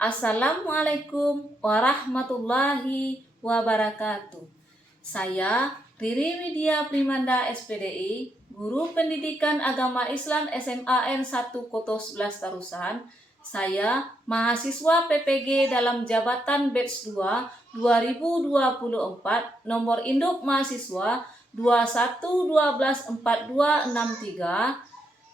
Assalamualaikum warahmatullahi wabarakatuh. Saya Riri Widya Primanda SPDI, Guru Pendidikan Agama Islam SMAN 1 Koto 11 Tarusan. Saya mahasiswa PPG dalam jabatan Batch 2 2024, nomor induk mahasiswa 21124263,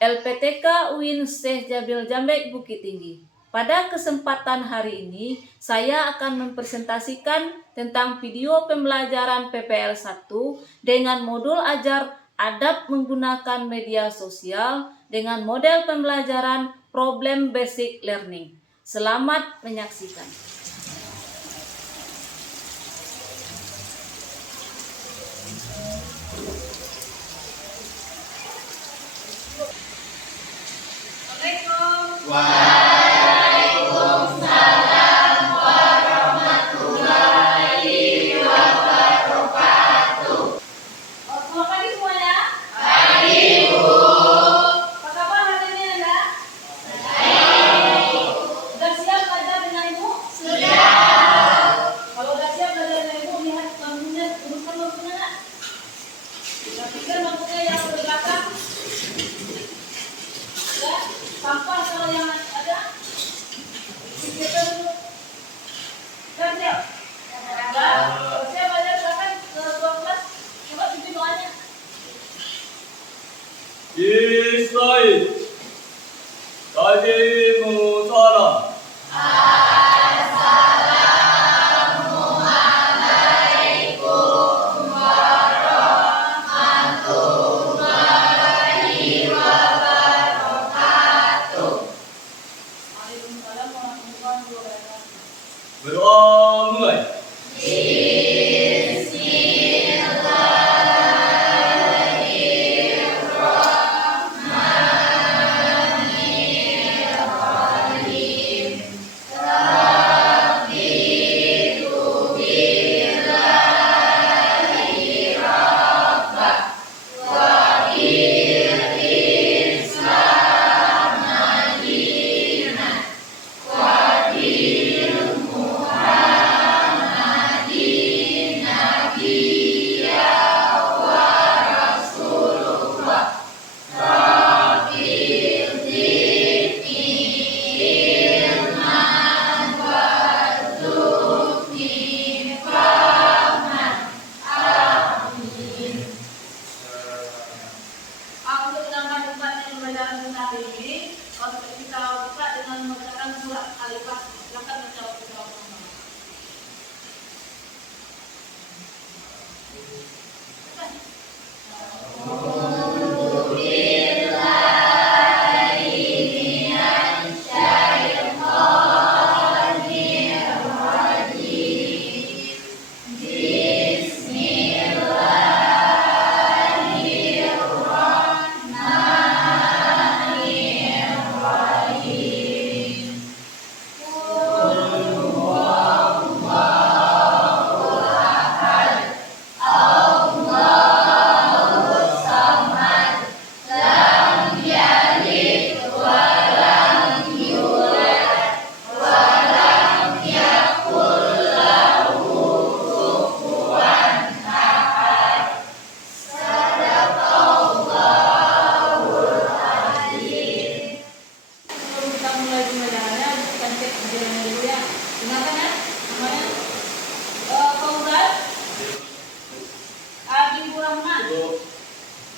LPTK UIN Syekh Jabil Jambek Bukit Tinggi. Pada kesempatan hari ini, saya akan mempresentasikan tentang video pembelajaran PPL 1 dengan modul ajar adab menggunakan media sosial dengan model pembelajaran Problem Basic Learning. Selamat menyaksikan. Assalamualaikum. Sampah kalau yang ada kita dulu. Siap. Saya belajar silakan ke ruang kelas. Coba pimpin doanya. Israel Kajimu salam. Berdoa mulai. Kita buka dengan membacakan surat Al-Ikhlas. Silakan menjawab pertanyaan.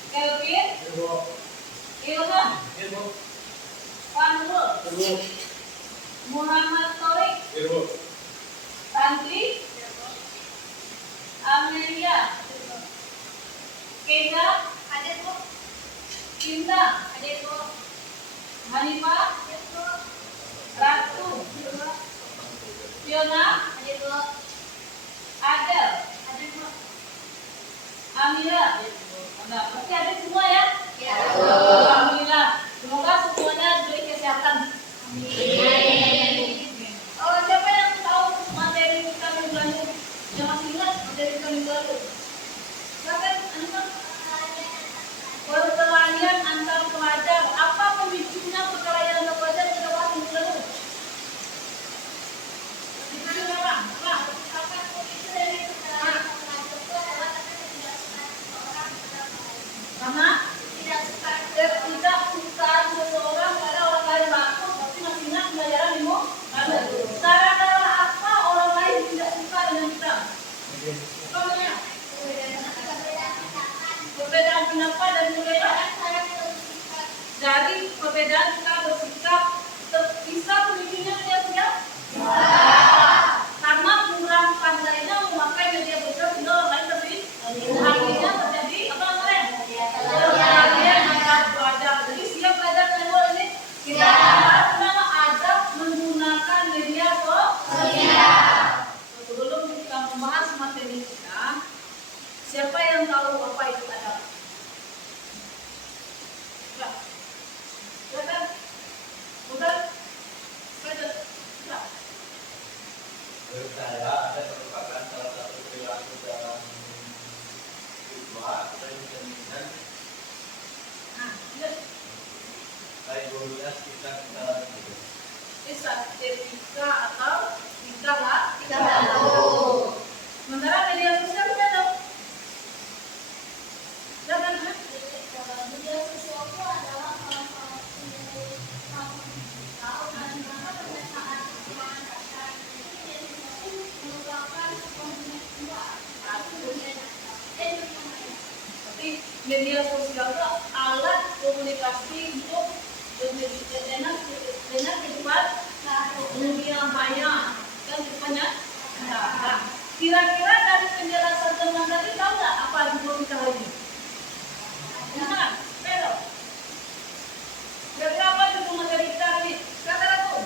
Kelvin, Ilham, Panul, Muhammad Torik, Tanti, Amelia, Keda, Cinta, Hanifah, Ratu, Fiona, Adel, Amira. Nah, pasti ada semua ya? Ya. Alhamdulillah. Semoga semuanya diberi kesehatan. Amin. Siapa yang tahu materi kita minggu lalu? Yang masih ingat materi kita minggu lalu? Silakan, Anissa. Perkelahian antar pelajar. Apa pemicunya perkelahian antar pelajar kita bahas minggu lalu? media sosial itu alat komunikasi untuk dengan kehidupan dunia maya dan banyak. Nah, kira-kira dari penjelasan teman tadi tahu nggak apa itu kita ini? Nah, pero kira-kira apa itu materi kita ini? Kata-kata tuh.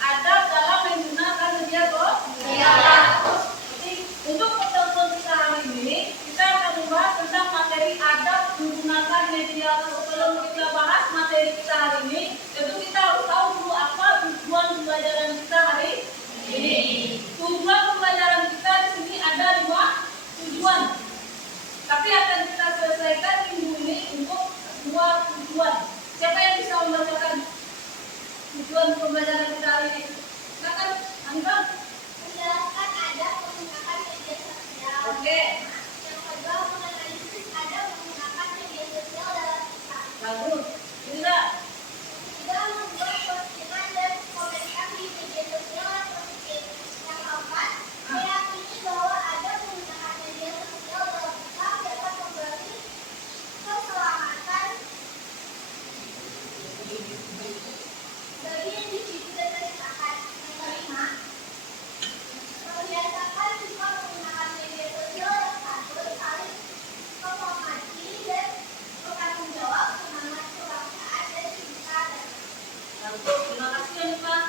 Adab dalam menggunakan media sosial. Jadi untuk pertemuan kita hari ini kita akan membahas tentang materi adab menggunakan media sosial. Sebelum kita bahas materi kita hari ini, tentu kita harus tahu dulu apa tujuan pembelajaran kita hari ini. Tujuan pembelajaran kita di sini ada 5 tujuan. Tapi akan kita selesaikan minggu ini untuk 2 tujuan. Siapa yang bisa membacakan tujuan pembelajaran kita hari ini? Silakan, Anbang. Menjelaskan adab menggunakan media sosial. Oke. Yang kedua, menganalisis adab menggunakan media sosial dalam kisah. Bagus. Tidak. Ketiga, membuat postingan dan komentar di media sosial yang positif. Yang keempat, meyakini bahwa adab menggunakan media sosial dalam kisah dapat memberi keselamatan bagi individu dan masyarakat. Yang kelima, membiasakan siswa menggunakan media sosial yang santun, saling menghormati dan bertanggung jawab, semangat kebangsaan dan cinta dan Bagus. Terima kasih, Anbang.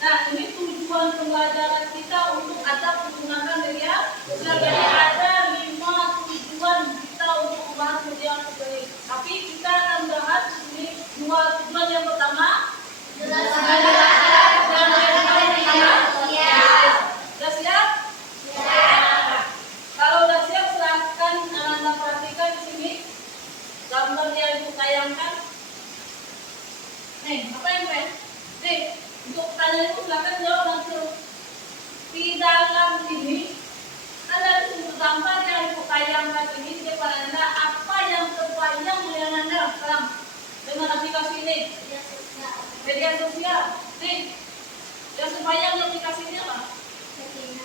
Nah, ini tujuan pembelajaran kita untuk adab menggunakan media sosial. Jadi ada 5 tujuan kita untuk membahas media sosial ini. Tapi kita akan bahas di sini 2 tujuan. Yang pertama, sudah siap? Kalau sudah siap, silahkan anak-anak perhatikan di sini gambar yang ibu tayangkan. Nih, apa yang keren? Nih, untuk pertanyaan itu silahkan jawab langsung. Di dalam ini ada sumber gambar yang ibu tayangkan ini kepada anda. Apa yang terbayang oleh anda sekarang dengan aplikasi ini? Media sosial. Nih, yang terbayang di aplikasi ini apa?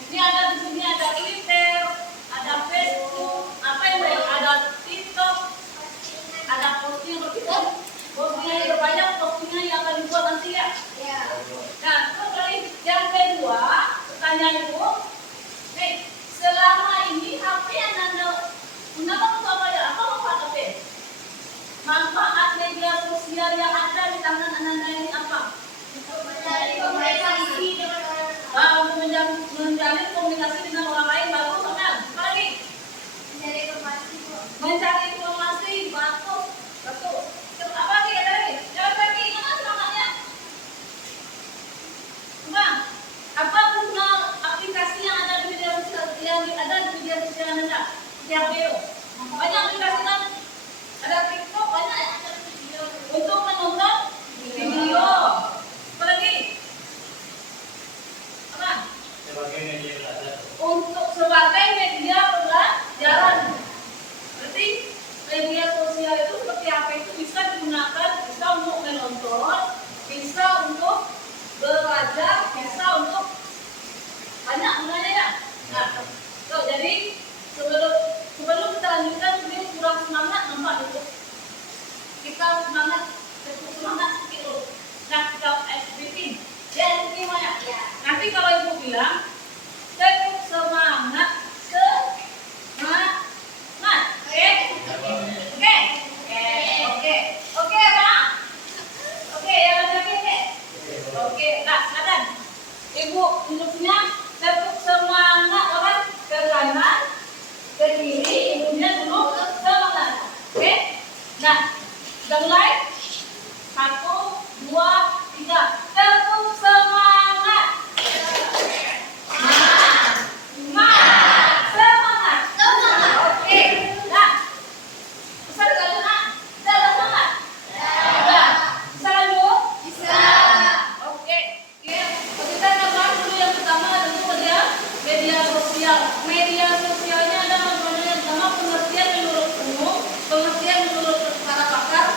Ini ada di sini ada Twitter, ada Facebook, apa yang lain? Ada TikTok, ada postingan yang terbanyak postingan yang akan dibuat nanti ya. Nah, terus lagi yang kedua, pertanyaan ibu, nih, selama ini HP yang anda gunakan untuk apa ya? Apa manfaat HP? Manfaat media sosial yang ada di tangan anda ini apa? untuk mencari komunikasi dengan orang lain. Untuk menjalin komunikasi dengan orang lain. Bagus, Sonal. Apa lagi? Mencari informasi. Mencari informasi. Bagus. Betul. Terus apa lagi? Ada lagi? Jangan lagi. Mana semangatnya? Bang, apa guna aplikasi yang ada di media sosial Anda? Setiap video. Banyak aplikasi kan? Ada TikTok, banyak ya? Untuk menonton video. Apa lagi? Apa? Sebagai media belajar. Untuk sebagai media pembelajaran. Berarti media sosial itu seperti apa itu bisa digunakan, bisa untuk menonton, bisa untuk belajar, bisa untuk banyak gunanya ya. Nah, so, jadi sebelum kita lanjutkan ini kurang semangat nampak itu. Kita semangat sedikit dulu. Nah, kita bikin. Ya, ini Maya. Nanti kalau ibu bilang tetap semangat, semangat. Oke, Bang. Oke, ya oke. Oke, nah, silakan. Ibu hidupnya tetap semangat orang ke kanan, ke kiri, ibunya dulu semangat. Oke? Nah, sudah mulai? 1, 2, 3. Tetap semangat. Semangat. Oke. Nah, bisa lanjut, Nak? Bisa semangat? Bisa lanjut? Oke. Kita akan bahas dulu yang pertama tentu media sosial. Media sosialnya ada yang pertama pengertian menurut umum, pengertian menurut para pakar,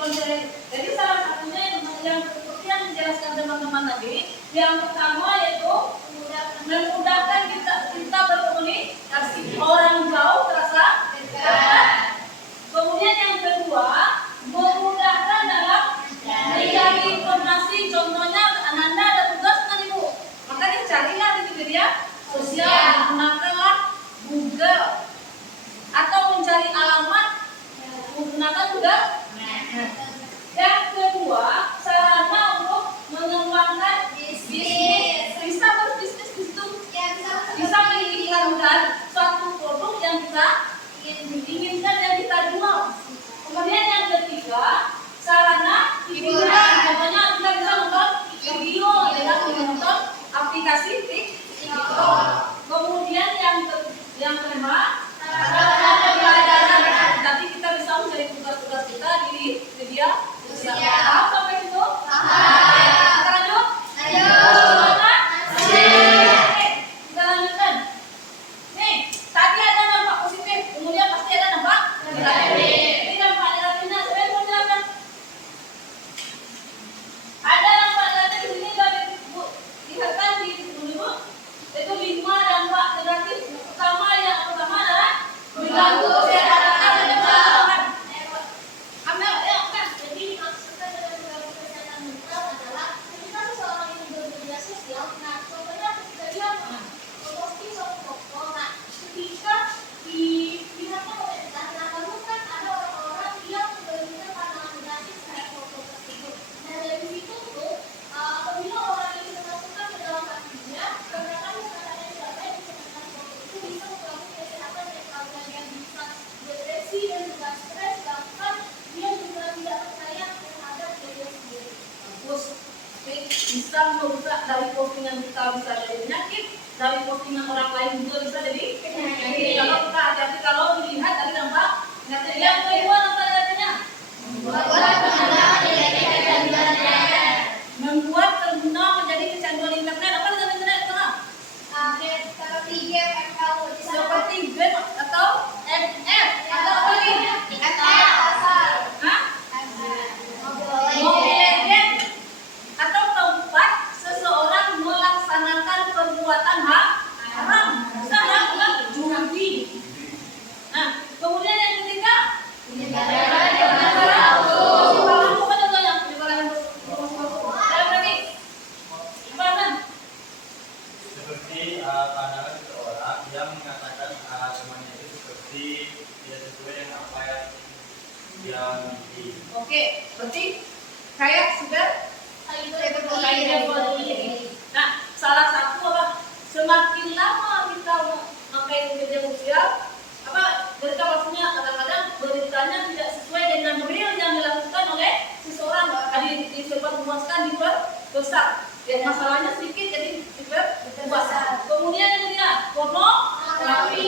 konseling. Jadi salah satunya yang seperti yang dijelaskan teman-teman tadi, yang pertama yaitu memudahkan kita berkomunikasi. Orang jauh terasa dekat. Kemudian yang kedua, memudahkan dalam mencari informasi. Contohnya Ananda ada tugas dengan ibu, maka dicarilah di media sosial, gunakanlah Google, atau mencari alamat menggunakan Google. Yang kedua, sarana untuk mengembangkan bisnis. Bisa berbisnis di situ, bisa mengiklankan suatu produk yang kita inginkan dan kita jual. Kemudian yang ketiga, sarana hiburan. Contohnya kita bisa nonton video dengan menonton aplikasi TikTok. Kemudian yang kelima, sarana pembelajaran. Tapi kita bisa mencari tugas-tugas kita di media sosial. Paham sampai situ? Kita lanjut? Oke, kita lanjutkan. Nih, tadi ada dampak positif, kemudian pasti ada dampak negatif. Ini dampak negatifnya, saya mau jelaskan. Ada dampak negatif di sini dari Bu. Lihatkan di dulu. Itu 5 dampak negatif. Pertama adalah mengganggu kesehatan dan kesehatan. Amel, ya kan? Jadi maksudnya dengan mengganggu kesehatan mental adalah ketika seseorang ini bermedia sosial, nah contohnya ketika dia memposting suatu foto, nah ketika dilihatnya oleh kita, nah lalu kan ada orang-orang yang memberikan pandangan negatif terhadap foto tersebut. Nah dari situ tuh apabila orang ini memasukkan ke dalam hatinya, ternyata katanya tidak baik menggunakan foto itu bisa mengganggu kesehatan mental dan dia bisa depresi dan juga stres, bahkan dia juga tidak percaya terhadap diri sendiri. Bagus. Bisa merusak dari postingan kita, bisa jadi penyakit, dari postingan orang lain juga bisa jadi penyakit. Kalau kita hati-hati kalau dilihat dari dampak negatif. Yang kedua dampak negatifnya membuat pengguna menjadi kecanduan internet. Apa dengan internet? Seperti game ML, Seperti game atau MF atau apa lagi? Hah? Mobile Legends atau tempat seseorang melaksanakan perbuatan haram, bisa melakukan judi. Nah, kemudian yang ketiga, Seperti pandangan seseorang yang mengatakan temannya itu seperti tidak sesuai dengan apa yang di. Oke, berarti kayak sudah Nah, salah satu apa? Semakin lama kita memakai media sosial, apa berita maksudnya kadang-kadang beritanya tidak sesuai dengan real yang dilakukan oleh seseorang. Disebarluaskan, diperbesar. Dan masalahnya sedikit jadi diperbesar. Kemudian yang ketiga, pornografi.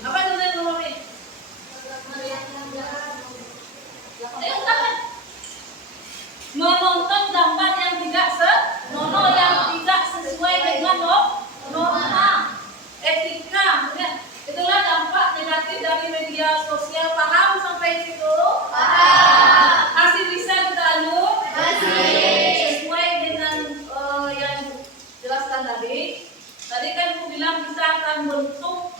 Apa itu pornografi? Ayo ungkapkan. Menonton gambar yang tidak senonoh, yang tidak sesuai dengan norma etika. Kemudian itulah dampak negatif dari media sosial. Paham sampai situ? Paham. Masih bisa kita lanjut? Masih. Sesuai dengan yang jelaskan tadi. Tadi kan Ibu bilang kita akan bentuk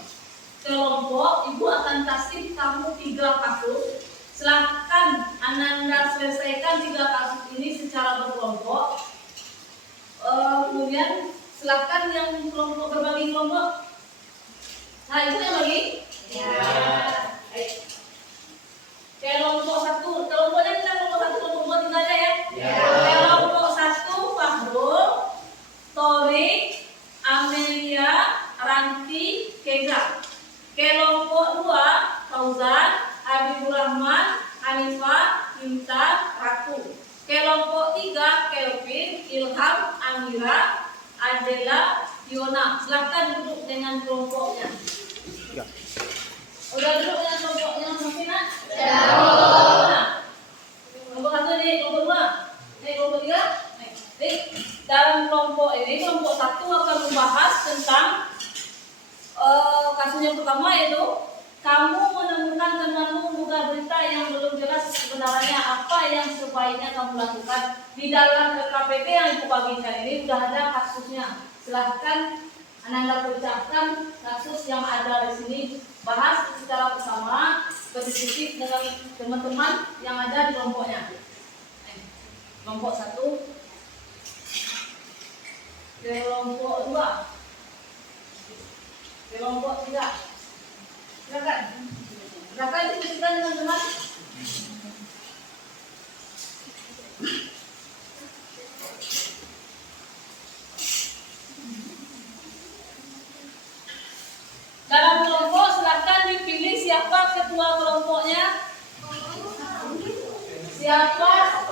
kelompok. Ibu akan kasih kamu 3 kasus. Silahkan Ananda selesaikan 3 kasus ini secara berkelompok. Kemudian silahkan yang kelompok berbagi kelompok. Nah, itu yang bagi? Ya. Kelompok 1, kelompoknya kita kelompok 1, kelompok 2 tinggal aja ya. Kelompok 1 Fahrul, Torik, Amelia, Ranti, Keza. Kelompok 2 Fauzan, Habibur Rahman, Hanifah, Intan, Ratu. Kelompok 3 Kelvin, Ilham, Amira, Adela, Fiona. Silahkan duduk dengan kelompoknya. Udah duduk dengan kelompoknya mungkin? Nah, kelompok 1 ini, kelompok 2. Ini kelompok 3. Nih, dalam kelompok ini, kelompok 1 akan membahas tentang kasus yang pertama, yaitu kamu menemukan temanmu membuka berita yang belum jelas sebenarnya apa yang sebaiknya kamu lakukan. Di dalam KPP yang Ibu bagikan ini sudah ada kasusnya. Silahkan Ananda bacakan kasus yang ada di sini, bahas secara bersama, berdiskusi dengan teman-teman yang ada di kelompoknya. Kelompok 1, kelompok 2, kelompok 3. Silakan diskusikan teman-teman. Dalam kelompok silakan dipilih siapa ketua kelompoknya, siapa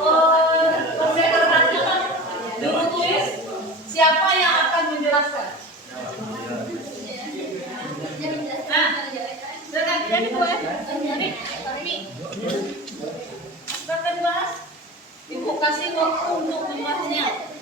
pemberkatnya, juru tulis, siapa yang akan menjelaskan. Nah, silakan silakan dibahas. Ibu kasih waktu untuk membahasnya.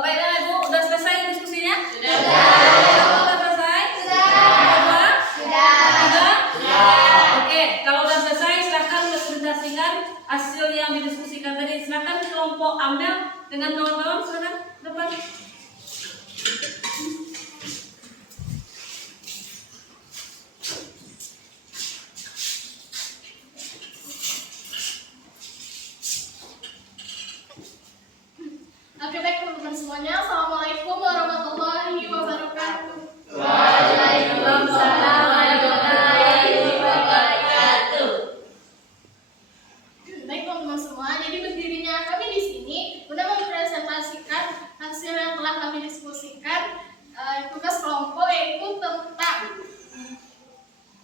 Baiklah Ibu, udah selesai diskusinya? Sudah. Udah selesai? Sudah. Sudah. Oke, kalau udah selesai silahkan presentasikan hasil yang didiskusikan tadi. Silahkan kelompok ambil dengan kawan-kawan, silahkan depan. Oke, baik teman-teman semuanya. Assalamualaikum warahmatullahi wabarakatuh. Waalaikumsalam warahmatullahi wabarakatuh. Baik teman-teman semua, jadi berdirinya kami di sini guna mempresentasikan hasil yang telah kami diskusikan. Tugas kelompok yaitu tentang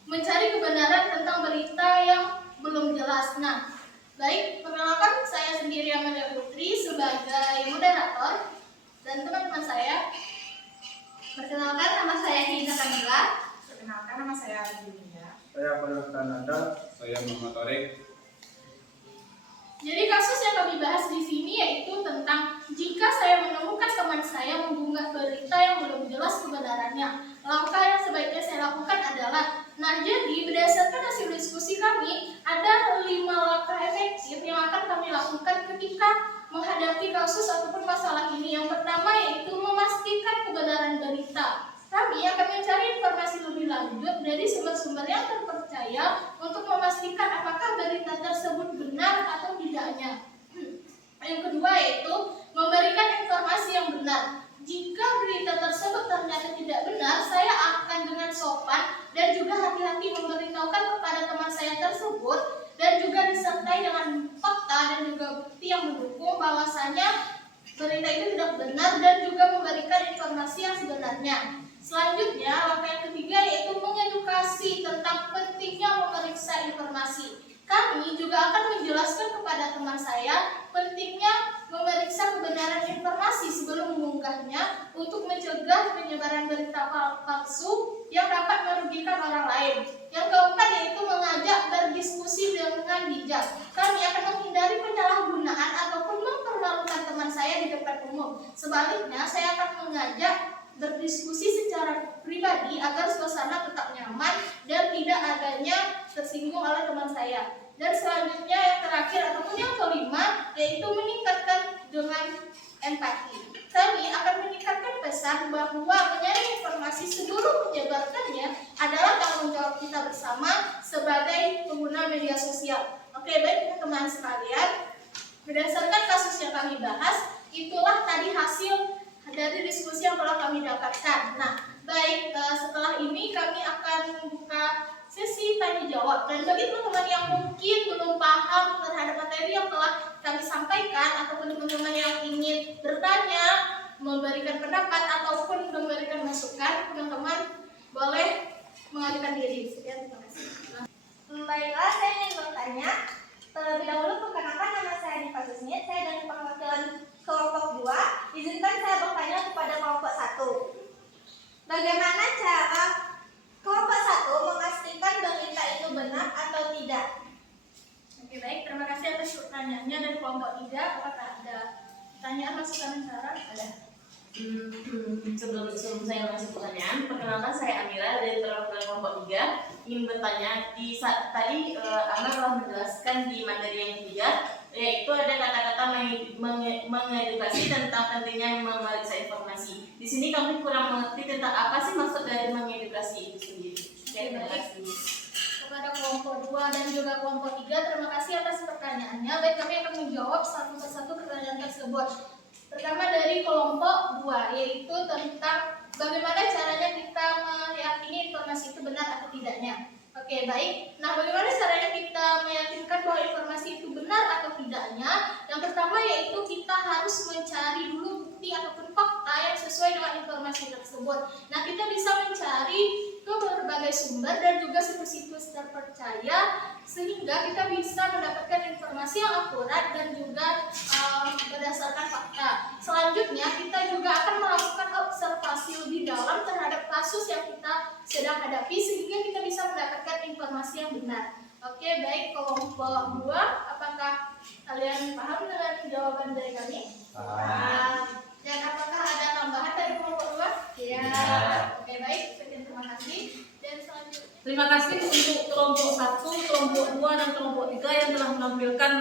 mencari kebenaran tentang berita yang belum jelas. Nah, baik, perkenalkan saya sendiri Amanda Putri sebagai moderator dan teman-teman saya. Perkenalkan, nama saya Hina Kamila. Perkenalkan, nama saya Arinda. Saya Farhan Kanada. Saya Muhammad Tarik. Jadi kasus yang kami bahas di sini yaitu tentang jika saya menemukan teman saya mengunggah berita yang belum jelas kebenarannya, langkah yang sebaiknya saya lakukan adalah, nah jadi berdasarkan hasil diskusi kami, ada 5 langkah efektif yang akan kami lakukan ketika menghadapi kasus ataupun masalah ini. Yang pertama yaitu memastikan kebenaran berita. Kami akan mencari informasi lebih lanjut dari sumber-sumber yang terpercaya untuk memastikan apakah berita tersebut benar atau tidaknya. Yang kedua yaitu memberikan informasi yang benar. Jika berita tersebut ternyata tidak benar, saya akan dengan sopan dan juga hati-hati memberitahukan kepada teman saya tersebut dan juga disertai dengan fakta dan juga bukti yang mendukung bahwasanya berita itu tidak benar dan juga memberikan informasi yang sebenarnya. Selanjutnya, langkah yang ketiga yaitu mengedukasi tentang pentingnya memeriksa informasi. Kami juga akan menjelaskan kepada teman saya pentingnya memeriksa kebenaran informasi sebelum mengunggahnya untuk mencegah penyebaran berita palsu yang dapat merugikan orang lain. Yang keempat yaitu mengajak berdiskusi dengan bijak. Kami akan menghindari penyalahgunaan ataupun mempermalukan teman saya di depan umum. Sebaliknya, saya akan mengajak berdiskusi secara pribadi agar suasana tetap nyaman dan tidak adanya tersinggung oleh teman saya. Dan selanjutnya yang terakhir ataupun yang kelima yaitu meningkatkan dengan empati. Kami akan meningkatkan pesan bahwa menyaring informasi sebelum menyebarkannya adalah tanggung jawab kita bersama sebagai pengguna media sosial. Oke, baik teman-teman sekalian, berdasarkan kasus yang kami bahas, itulah tadi hasil dari diskusi yang telah kami dapatkan. Nah, baik, setelah ini kami akan buka sesi tanya jawab. Dan bagi teman-teman yang mungkin belum paham terhadap materi yang telah kami sampaikan, ataupun teman-teman yang ingin bertanya, memberikan pendapat, ataupun memberikan masukan, teman-teman boleh mengajukan diri. Sekian, terima kasih. Baiklah, saya ingin bertanya. Terlebih dahulu, perkenalkan nama saya Diva Susmit. Saya dari perwakilan kelompok 2. Izinkan saya bertanya kepada kelompok 1. Bagaimana cara kelompok 1 memastikan berita itu benar atau tidak? Oke, baik. Terima kasih atas pertanyaannya. Dari kelompok 3, apakah ada pertanyaan, masukan, dan saran? Ada. Sebelum saya masuk pertanyaan, perkenalkan saya Amira dari perwakilan kelompok 3. Ingin bertanya, tadi Amar telah menjelaskan di materi yang ketiga, yaitu ada kata-kata mengedukasi tentang pentingnya memeriksa informasi. Di sini kami kurang mengerti tentang apa sih maksud dari mengedukasi itu sendiri. Terima kasih. Kepada kelompok 2 dan juga kelompok 3, terima kasih atas pertanyaannya. Baik, kami akan menjawab satu persatu pertanyaan tersebut. Pertama dari kelompok 2, yaitu tentang bagaimana caranya kita meyakini informasi itu benar atau tidaknya. Oke, baik. Nah, bagaimana caranya kita meyakinkan bahwa informasi itu benar atau tidaknya? Yang pertama yaitu kita harus mencari dulu bukti ataupun fakta yang sesuai dengan informasi tersebut. Nah, kita bisa mencari ke berbagai sumber dan juga situs-situs terpercaya sehingga kita bisa mendapatkan informasi yang akurat dan juga berdasarkan fakta. Selanjutnya, kita juga akan melakukan observasi lebih dalam terhadap kasus yang kita sedang hadapi sehingga kita bisa mendapatkan informasi yang benar. Oke, baik kelompok 2, apakah kalian paham dengan jawaban dari kami? Paham. Dan apakah ada tambahan dari kelompok 2? Iya. Oke, baik. Sekian, terima kasih. Dan selanjutnya. Terima kasih untuk kelompok 1, kelompok 2, dan kelompok 3 yang telah menampilkan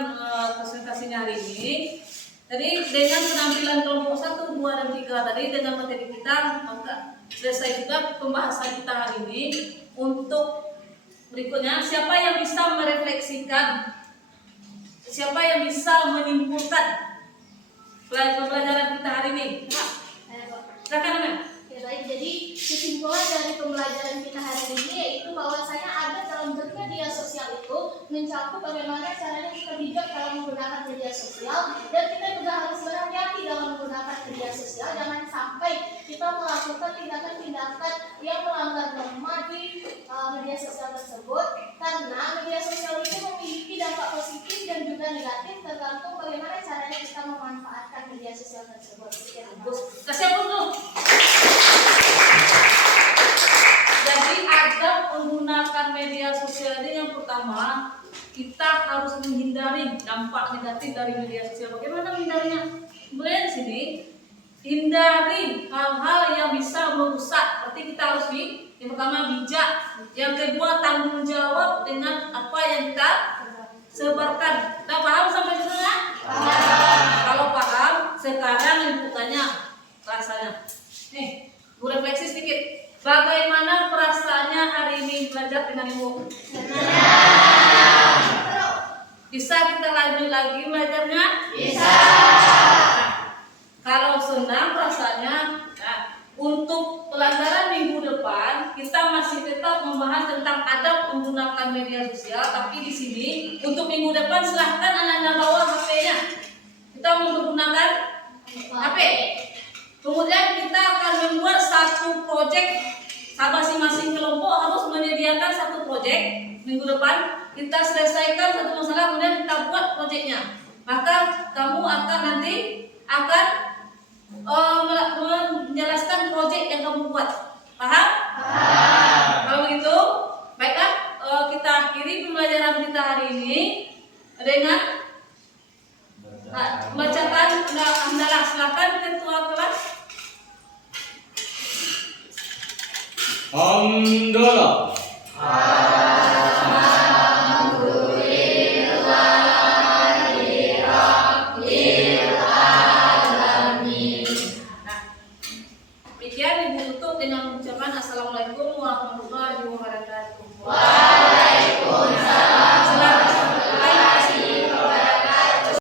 presentasinya hari ini. Jadi dengan penampilan kelompok 1, 2, dan 3 tadi dengan materi kita, maka selesai juga pembahasan kita hari ini. Untuk berikutnya, siapa yang bisa merefleksikan, siapa yang bisa menyimpulkan pelajaran kita hari ini? Silakan, Ana. Oke, baik. Jadi kesimpulan dari pembelajaran kita hari ini yaitu bahwasanya ada dalam media sosial itu mencakup bagaimana caranya kita bijak dalam menggunakan media sosial, dan kita juga harus berhati-hati dalam menggunakan media sosial. Jangan sampai kita melakukan tindakan-tindakan yang melanggar norma di media sosial tersebut, karena media sosial itu memiliki dampak positif dan juga negatif tergantung bagaimana caranya kita memanfaatkan media sosial tersebut. Sekian. Kasih aku dulu. Jadi adab menggunakan media sosial ini yang pertama, kita harus menghindari dampak negatif dari media sosial. Bagaimana menghindarinya? Mulai di sini, hindari hal-hal yang bisa merusak. Berarti kita harus yang pertama bijak, yang kedua tanggung jawab dengan apa yang kita sebarkan. Kita paham sampai di sana? Kalau paham, sekarang ibu tanya rasanya. Nih, Bu refleksi sedikit. Bagaimana perasaannya hari ini belajar dengan Ibu? Bisa kita lanjut lagi belajarnya? Bisa. Nah, kalau senang rasanya, nah, untuk pelajaran minggu depan kita masih tetap membahas tentang adab menggunakan media sosial, tapi di sini untuk minggu depan silahkan anak-anak bawa HP-nya. Kita menggunakan HP. Kemudian kita akan membuat satu proyek, masing-masing kelompok harus menyediakan satu proyek. Minggu depan kita selesaikan satu masalah, kemudian kita buat proyeknya. Maka kamu akan nanti menjelaskan proyek yang kamu buat. Paham? Paham. Kalau begitu, baiklah, kita akhiri pembelajaran kita hari ini dengan bacaan. Silakan ketua kelas. Alhamdulillah. Demikian Ibu tutup dengan ucapan Assalamualaikum warahmatullahi wabarakatuh.